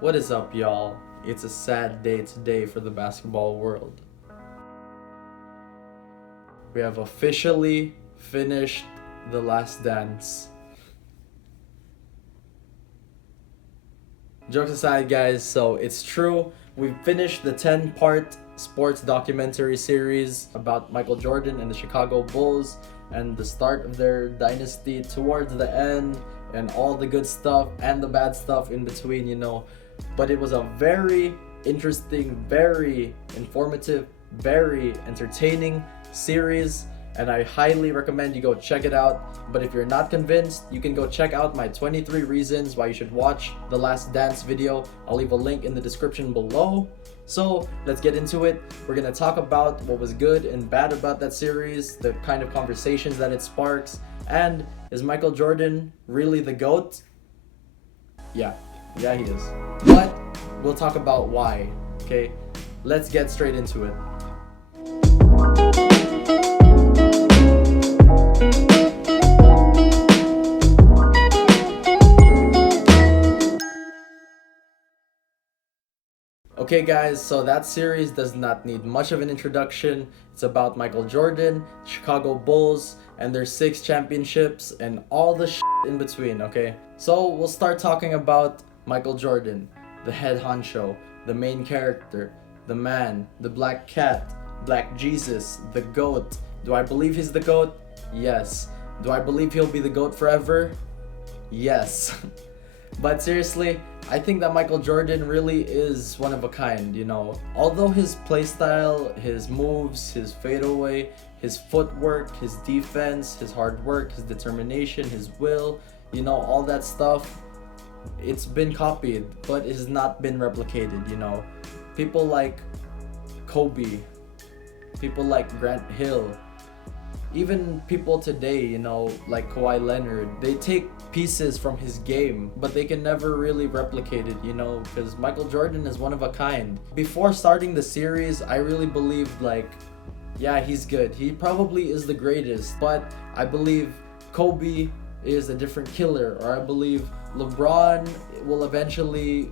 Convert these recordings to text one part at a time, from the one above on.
What is up, y'all? It's a sad day today for the basketball world. We have officially finished The Last Dance. Jokes aside, guys, so it's true. We finished the 10-part sports documentary series about Michael Jordan and the Chicago Bulls and the start of their dynasty towards the end and all the good stuff and the bad stuff in between, But it was a very interesting, very informative, very entertaining series, and I highly recommend you go check it out. But if you're not convinced, you can go check out my 23 reasons why you should watch The Last Dance video. I'll leave a link in the description below. So let's get into it. We're gonna talk about what was good and bad about that series, the kind of conversations that it sparks, and is Michael Jordan really the GOAT? Yeah, he is. But we'll talk about why, okay? Let's get straight into it. Okay guys, so that series does not need much of an introduction. It's about Michael Jordan, Chicago Bulls, and their 6 championships and all the shit in between, okay? So we'll start talking about Michael Jordan, the head honcho, the main character, the man, the black cat, Black Jesus, the GOAT. Do I believe he's the GOAT? Yes. Do I believe he'll be the GOAT forever? Yes. But seriously, I think that Michael Jordan really is one of a kind, Although his playstyle, his moves, his fadeaway, his footwork, his defense, his hard work, his determination, his will, all that stuff, it's been copied, but it has not been replicated, People like Kobe, people like Grant Hill, even people today, like Kawhi Leonard, they take pieces from his game, but they can never really replicate it, because Michael Jordan is one of a kind. Before starting the series, I really believed yeah, he's good. He probably is the greatest, but I believe Kobe is a different killer, or I believe LeBron will eventually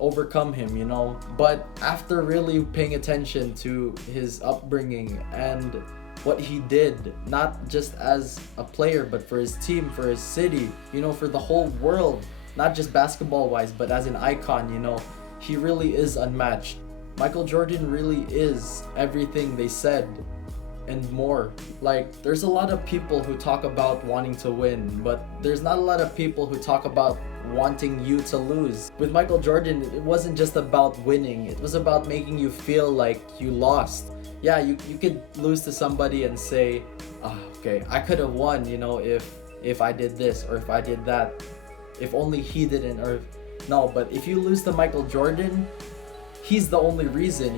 overcome him, But after really paying attention to his upbringing and what he did, not just as a player, but for his team, for his city, for the whole world, not just basketball wise, but as an icon, he really is unmatched. Michael Jordan really is everything they said and more. There's a lot of people who talk about wanting to win, but there's not a lot of people who talk about wanting you to lose. With Michael Jordan, it wasn't just about winning, it was about making you feel like you lost. Yeah, you could lose to somebody and say, okay, I could have won, if I did this or if I did that, if only he didn't, no. But if you lose to Michael Jordan, he's the only reason,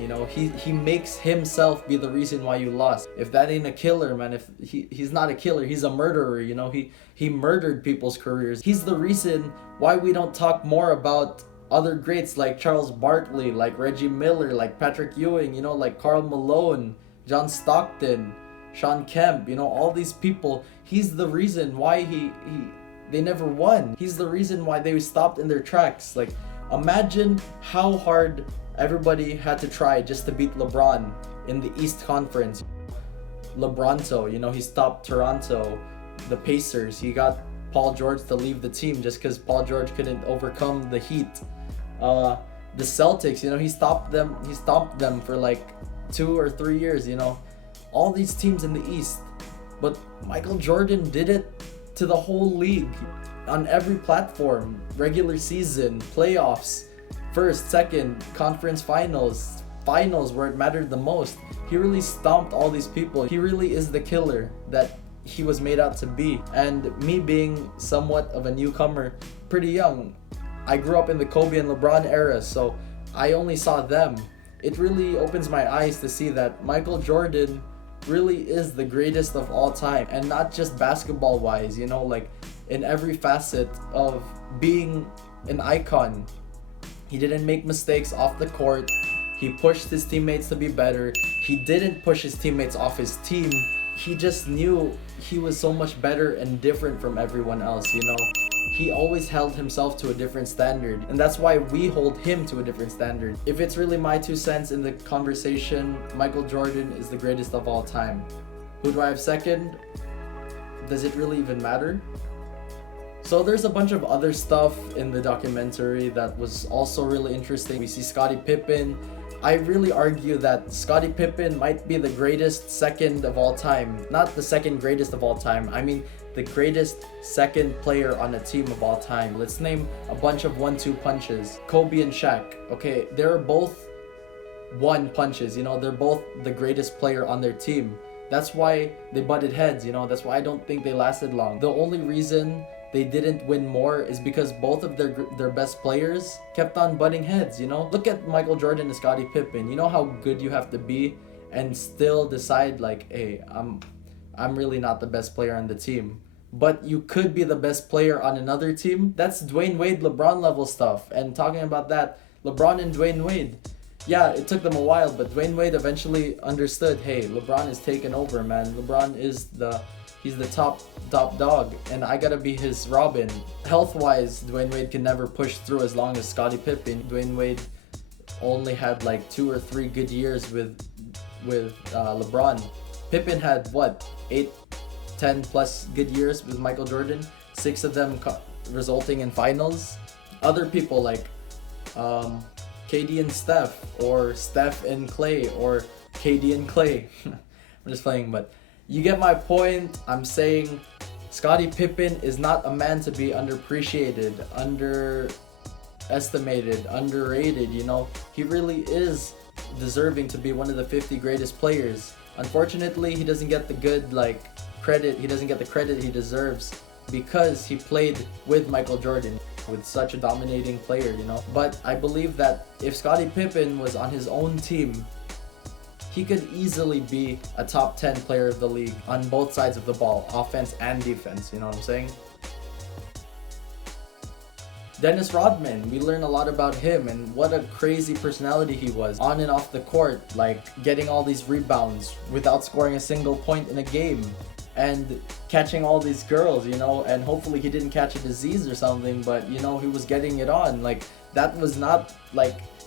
he makes himself be the reason why you lost. If that ain't a killer, man, if he's not a killer, he's a murderer, he murdered people's careers. He's the reason why we don't talk more about other greats like Charles Barkley, like Reggie Miller, like Patrick Ewing, like Karl Malone, John Stockton, Sean Kemp, all these people. He's the reason why they never won. He's the reason why they stopped in their tracks. Imagine how hard everybody had to try just to beat LeBron in the East Conference. LeBronto, he stopped Toronto, the Pacers. He got Paul George to leave the team just because Paul George couldn't overcome the Heat. The Celtics, he stopped them. He stopped them for 2 or 3 years. All these teams in the East, but Michael Jordan did it to the whole league on every platform: regular season, playoffs, first, second, conference finals where it mattered the most. He really stomped all these people. He really is the killer that he was made out to be. And me being somewhat of a newcomer, pretty young, I grew up in the Kobe and LeBron era, so I only saw them. It really opens my eyes to see that Michael Jordan really is the greatest of all time, and not just basketball wise, in every facet of being an icon. He didn't make mistakes off the court. He pushed his teammates to be better. He didn't push his teammates off his team. He just knew he was so much better and different from everyone else, he always held himself to a different standard, and that's why we hold him to a different standard. If it's really my 2 cents in the conversation, Michael Jordan is the greatest of all time. Who do I have second? Does it really even matter? So there's a bunch of other stuff in the documentary that was also really interesting. We see Scottie Pippen. I really argue that Scottie Pippen might be the greatest second of all time. Not the second greatest of all time. I mean the greatest second player on a team of all time. Let's name a bunch of 1-2 punches. Kobe and Shaq. Okay, they're both 1 punches. They're both the greatest player on their team. That's why they butted heads. That's why I don't think they lasted long. The only reason they didn't win more is because both of their best players kept on butting heads. Look at Michael Jordan and Scottie Pippen. You know how good you have to be and still decide like, hey, I'm really not the best player on the team, but you could be the best player on another team. That's Dwayne Wade, LeBron level stuff. And talking about that, LeBron and Dwayne Wade, yeah, it took them a while, but Dwayne Wade eventually understood, hey, LeBron is taking over, man. LeBron is he's the top dog, and I gotta be his Robin. Health-wise, Dwayne Wade can never push through as long as Scottie Pippen. Dwayne Wade only had like 2 or 3 good years with LeBron. Pippen had 8, 10 plus good years with Michael Jordan, 6 of them resulting in finals. Other people like KD and Steph, or Steph and Clay, or KD and Clay. I'm just playing, but you get my point. I'm saying Scottie Pippen is not a man to be underappreciated, underestimated, underrated. He really is deserving to be one of the 50 greatest players. Unfortunately, he doesn't get the good credit. He doesn't get the credit he deserves because he played with Michael Jordan, with such a dominating player. But I believe that if Scottie Pippen was on his own team, he could easily be a top 10 player of the league on both sides of the ball, offense and defense. You know what I'm saying? Dennis Rodman, we learn a lot about him and what a crazy personality he was on and off the court, like getting all these rebounds without scoring a single point in a game and catching all these girls, and hopefully he didn't catch a disease or something, but he was getting it on. Like, that was not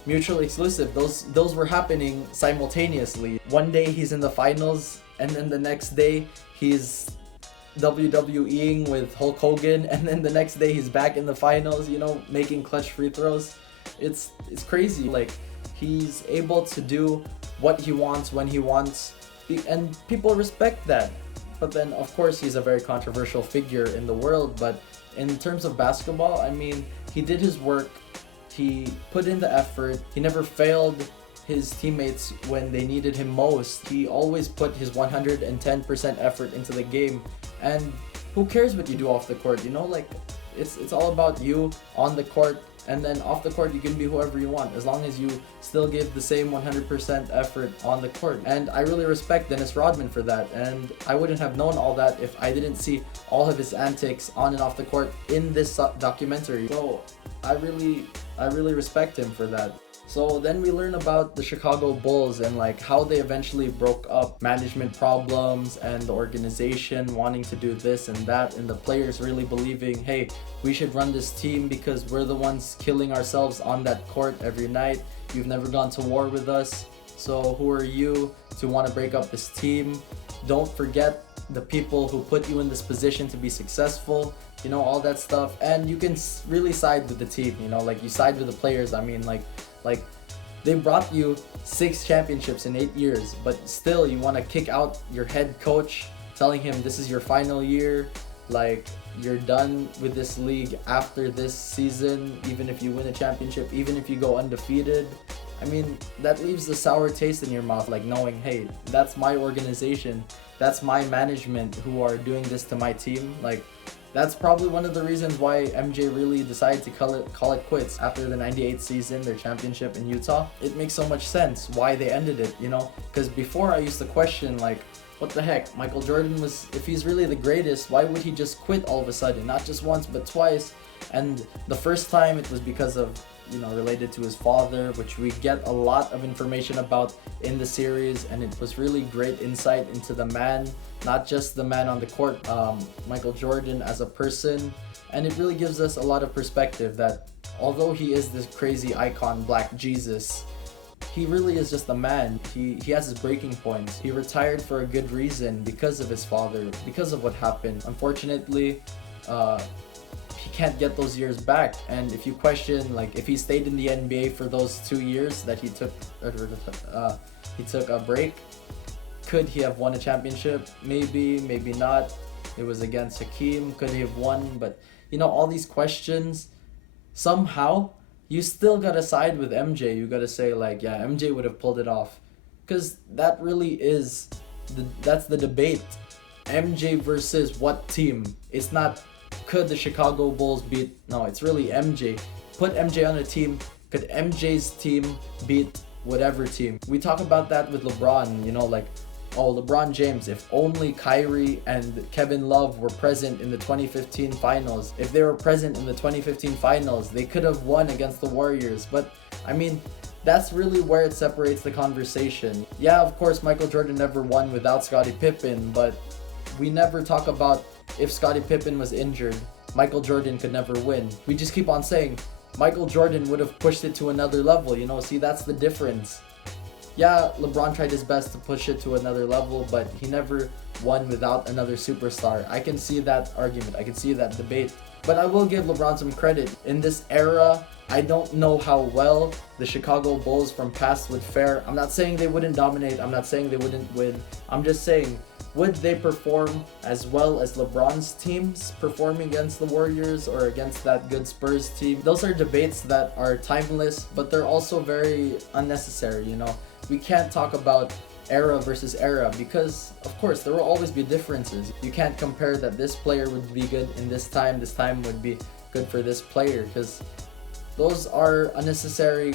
mutually exclusive. Those were happening simultaneously. One day he's in the finals, and then the next day he's WWEing with Hulk Hogan, and then the next day he's back in the finals, making clutch free throws. It's crazy. He's able to do what he wants when he wants, and people respect that. But then of course he's a very controversial figure in the world, but in terms of basketball, I mean, he did his work. He put in the effort. He never failed his teammates when they needed him most. He always put his 110% effort into the game. And who cares what you do off the court? It's all about you on the court, and then off the court you can be whoever you want, as long as you still give the same 100% effort on the court. And I really respect Dennis Rodman for that, and I wouldn't have known all that if I didn't see all of his antics on and off the court in this documentary. So I really respect him for that. So then we learn about the Chicago Bulls and how they eventually broke up, management problems and the organization wanting to do this and that, and the players really believing, hey, we should run this team because we're the ones killing ourselves on that court every night. You've never gone to war with us, so who are you to want to break up this team? Don't forget the people who put you in this position to be successful, all that stuff. And you can really side with the team, you side with the players. I mean, they brought you 6 championships in 8 years, but still you want to kick out your head coach, telling him this is your final year, you're done with this league after this season, even if you win a championship, even if you go undefeated. I mean, that leaves a sour taste in your mouth, knowing, hey, that's my organization, that's my management who are doing this to my team. That's probably one of the reasons why MJ really decided to call it quits after the 98 season, their championship in Utah. It makes so much sense why they ended it, because before I used to question, what the heck, Michael Jordan if he's really the greatest, why would he just quit all of a sudden? Not just once, but twice. And the first time it was because of, related to his father, which we get a lot of information about in the series, and it was really great insight into the man, not just the man on the court, Michael Jordan as a person. And it really gives us a lot of perspective that although he is this crazy icon, Black Jesus, he really is just a man. He has his breaking points. He retired for a good reason because of his father, because of what happened. Unfortunately, he can't get those years back. And if you question, like, if he stayed in the NBA for those 2 years that he took a break, could he have won a championship? Maybe, maybe not. It was against Hakeem. Could he have won? But all these questions, somehow you still gotta side with MJ. You gotta say, like, yeah, MJ would have pulled it off, because that really is that's the debate. MJ versus what team? It's not could the Chicago Bulls beat, no, it's really MJ. Put MJ on a team. Could MJ's team beat whatever team? We talk about that with LeBron, like, oh, LeBron James, if only Kyrie and Kevin Love were present in the 2015 finals. If they were present in the 2015 finals, they could have won against the Warriors. But, I mean, that's really where it separates the conversation. Yeah, of course, Michael Jordan never won without Scottie Pippen, but we never talk about if Scottie Pippen was injured, Michael Jordan could never win. We just keep on saying, Michael Jordan would have pushed it to another level, See, that's the difference. Yeah, LeBron tried his best to push it to another level, but he never won without another superstar. I can see that argument. I can see that debate. But I will give LeBron some credit. In this era, I don't know how well the Chicago Bulls from past would fare. I'm not saying they wouldn't dominate. I'm not saying they wouldn't win. I'm just saying, would they perform as well as LeBron's teams performing against the Warriors or against that good Spurs team? Those are debates that are timeless, but they're also very unnecessary, We can't talk about era versus era because, of course, there will always be differences. You can't compare that this player would be good in this time would be good for this player, because those are unnecessary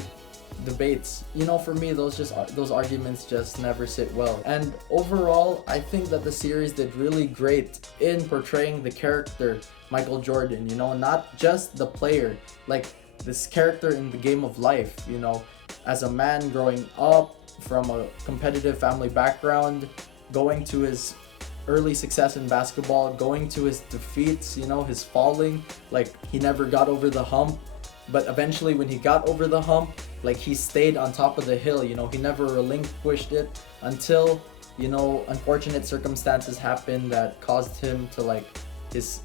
debates. For me, those arguments just never sit well. And overall, I think that the series did really great in portraying the character Michael Jordan, not just the player, like this character in the game of life, as a man growing up from a competitive family background, going to his early success in basketball, going to his defeats, his falling, like he never got over the hump, but eventually when he got over the hump, like he stayed on top of the hill, he never relinquished it until, unfortunate circumstances happened that caused him to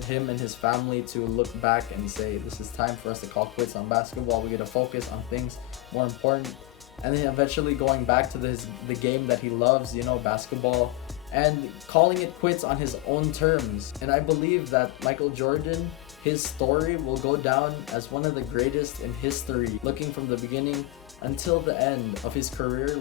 him and his family to look back and say, this is time for us to call quits on basketball. We gotta focus on things more important. And then eventually going back to the game that he loves, basketball, and calling it quits on his own terms. And I believe that Michael Jordan, his story will go down as one of the greatest in history. Looking from the beginning until the end of his career,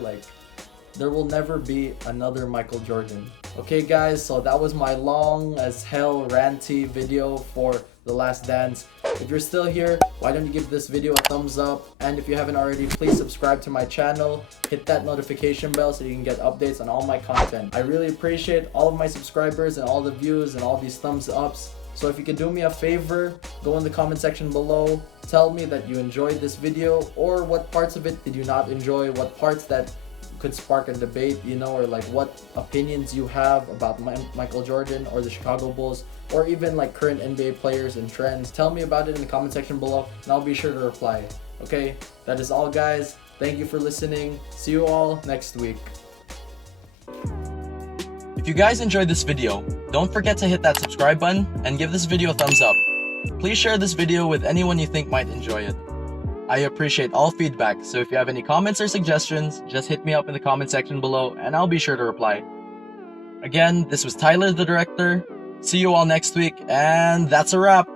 there will never be another Michael Jordan. Okay guys, so that was my long as hell ranty video for The Last Dance. If you're still here, why don't you give this video a thumbs up? And if you haven't already, please subscribe to my channel. Hit that notification bell so you can get updates on all my content. I really appreciate all of my subscribers and all the views and all these thumbs ups. So if you could do me a favor, go in the comment section below. Tell me that you enjoyed this video, or what parts of it did you not enjoy, what parts that could spark a debate, or what opinions you have about Michael Jordan or the Chicago Bulls, or even current NBA players and trends. Tell me about it in the comment section below and I'll be sure to reply. Okay, that is all guys. Thank you for listening. See you all next week. If you guys enjoyed this video, don't forget to hit that subscribe button and give this video a thumbs up. Please share this video with anyone you think might enjoy it. I appreciate all feedback, so if you have any comments or suggestions, just hit me up in the comment section below and I'll be sure to reply. Again, this was Tyler the Director. See you all next week, and that's a wrap!